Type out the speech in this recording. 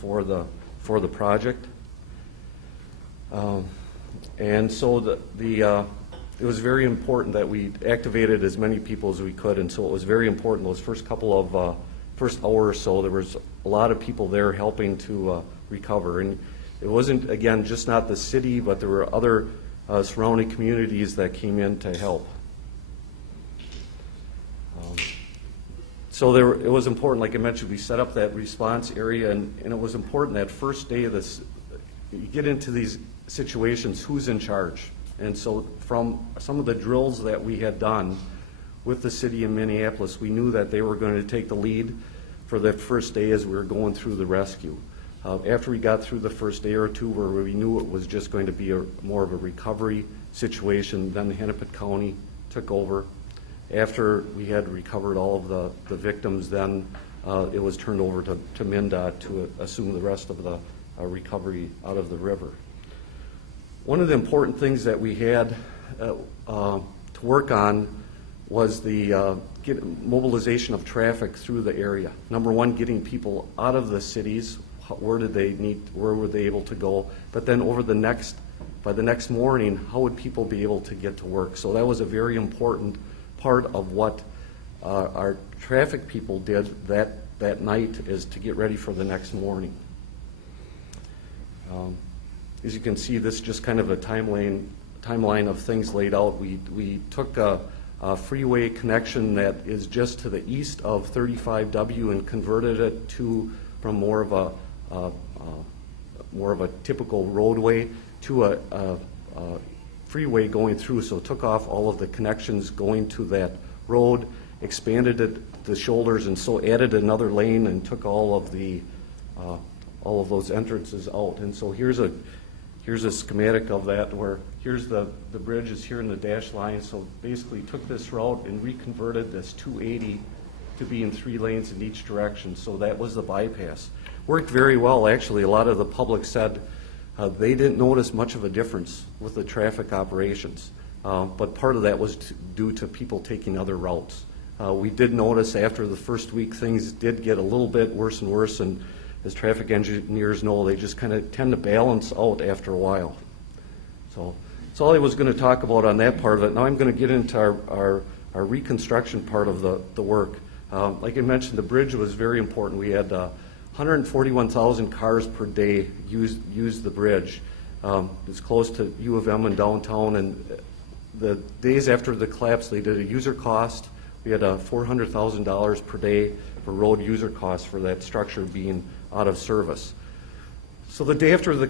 for the project. And so it was very important that we activated as many people as we could, and so it was very important those first hour or so. There was a lot of people there helping to recover, and it wasn't, again, just not the city, but there were other surrounding communities that came in to help. So it was important, like I mentioned, we set up that response area, and it was important that first day of this, you get into these situations, who's in charge? And so from some of the drills that we had done with the city of Minneapolis, we knew that they were going to take the lead for that first day as we were going through the rescue. After we got through the first day or two where we knew it was just going to be more of a recovery situation, then Hennepin County took over. After we had recovered all of the victims, then it was turned over to MnDOT to assume the rest of the recovery out of the river. One of the important things that we had to work on was the mobilization of traffic through the area. Number one, getting people out of the cities. Where were they able to go? But then by the next morning, how would people be able to get to work? So that was a very important part of what our traffic people did that night, is to get ready for the next morning. As you can see, this is just kind of a timeline of things laid out. We took a freeway connection that is just to the east of 35W and converted it from more of a typical roadway to a freeway going through. So it took off all of the connections going to that road, expanded it, the shoulders, and so added another lane and took all of those entrances out. And so here's a schematic of that, where here's the bridge is here in the dash line. So basically took this route and reconverted this 280 to be in 3 lanes in each direction. So that was the bypass. Worked very well, actually. A lot of the public said they didn't notice much of a difference with the traffic operations, but part of that was due to people taking other routes. We did notice after the first week things did get a little bit worse and worse, and as traffic engineers know, they just kind of tend to balance out after a while. So that's all I was going to talk about on that part of it. Now I'm going to get into our reconstruction part of the work. Like I mentioned, the bridge was very important. We had 141,000 cars per day use the bridge. It's close to U of M in downtown, and the days after the collapse, they did a user cost. We had $400,000 per day for road user costs for that structure being out of service. So the day after the